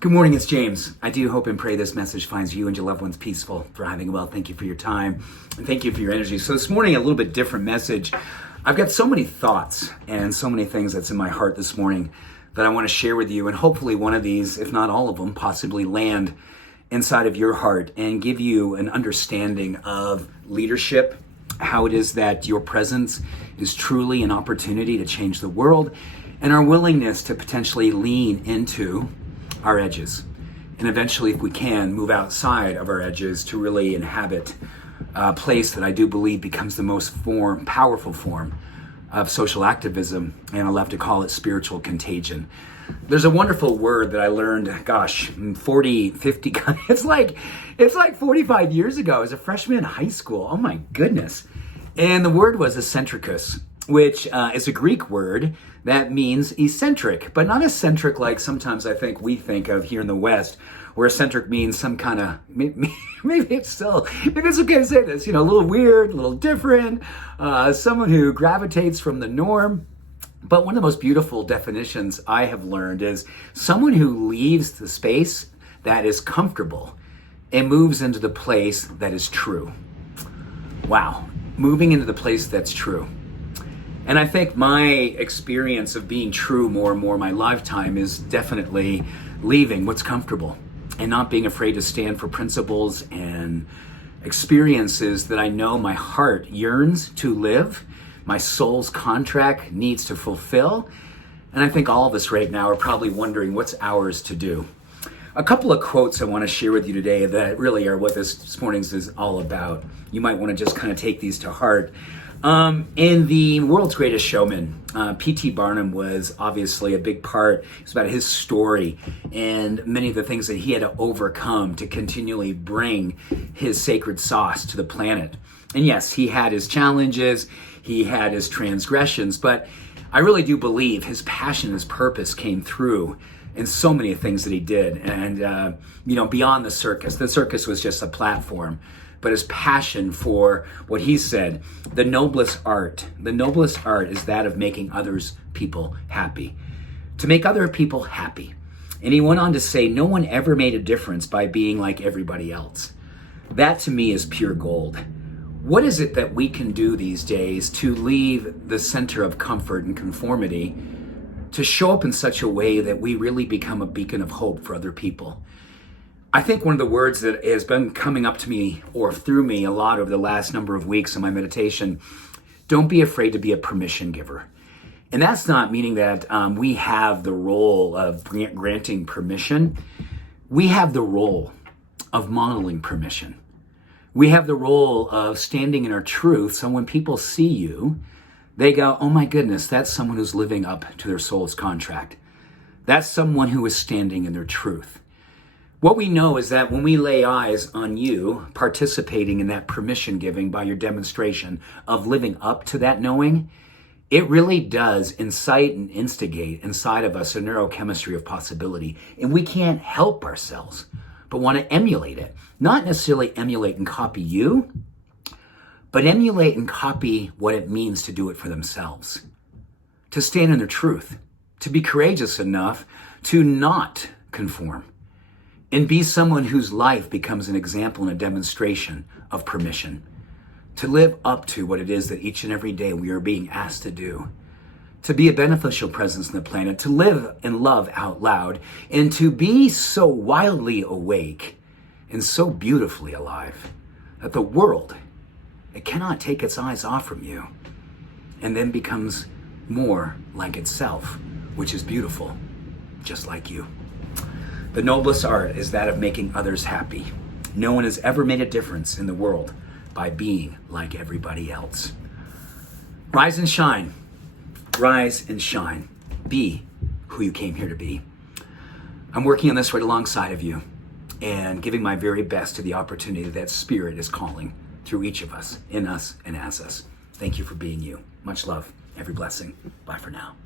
Good morning, it's James. I do hope and pray this message finds you and your loved ones peaceful, thriving well. Thank you for your time and thank you for your energy. So this morning, a little bit different message. I've got so many thoughts and so many things that's in my heart this morning that I want to share with you. And hopefully one of these, if not all of them, possibly land inside of your heart and give you an understanding of leadership, how it is that your presence is truly an opportunity to change the world, and our willingness to potentially lean into our edges, and eventually, if we can, move outside of our edges to really inhabit a place that I do believe becomes the most powerful form of social activism, and I love to call it spiritual contagion. There's a wonderful word that I learned, 50, it's like 45 years ago as a freshman in high school. Oh my goodness. And the word was eccentricus, which is a Greek word that means eccentric, but not eccentric like sometimes I think we think of here in the West, where eccentric means some kind of, maybe it's okay to say this, a little weird, a little different, someone who gravitates from the norm. But one of the most beautiful definitions I have learned is someone who leaves the space that is comfortable and moves into the place that is true. Wow, moving into the place that's true. And I think my experience of being true more and more in my lifetime is definitely leaving what's comfortable and not being afraid to stand for principles and experiences that I know my heart yearns to live, my soul's contract needs to fulfill. And I think all of us right now are probably wondering what's ours to do. A couple of quotes I want to share with you today that really are what this morning's is all about. You might want to just kind of take these to heart. In The World's Greatest Showman, P.T. Barnum was obviously a big part. It's about his story and many of the things that he had to overcome to continually bring his sacred sauce to the planet. And yes, he had his challenges, he had his transgressions, but I really do believe his passion, his purpose came through in so many things that he did. And, beyond the circus was just a platform. But his passion for what he said, the noblest art is that of making people happy. To make other people happy. And he went on to say, no one ever made a difference by being like everybody else. That to me is pure gold. What is it that we can do these days to leave the center of comfort and conformity to show up in such a way that we really become a beacon of hope for other people? I think one of the words that has been coming up to me or through me a lot over the last number of weeks in my meditation, don't be afraid to be a permission giver. And that's not meaning that we have the role of granting permission. We have the role of modeling permission. We have the role of standing in our truth. So when people see you, they go, oh my goodness, that's someone who's living up to their soul's contract. That's someone who is standing in their truth. What we know is that when we lay eyes on you participating in that permission giving by your demonstration of living up to that knowing, it really does incite and instigate inside of us a neurochemistry of possibility. And we can't help ourselves, but want to emulate it. Not necessarily emulate and copy you, but emulate and copy what it means to do it for themselves. To stand in their truth, to be courageous enough to not conform. And be someone whose life becomes an example and a demonstration of permission. To live up to what it is that each and every day we are being asked to do. To be a beneficial presence on the planet. To live and love out loud. And to be so wildly awake and so beautifully alive that the world, it cannot take its eyes off from you. And then becomes more like itself, which is beautiful, just like you. The noblest art is that of making others happy. No one has ever made a difference in the world by being like everybody else. Rise and shine. Rise and shine. Be who you came here to be. I'm working on this right alongside of you and giving my very best to the opportunity that Spirit is calling through each of us, in us and as us. Thank you for being you. Much love. Every blessing. Bye for now.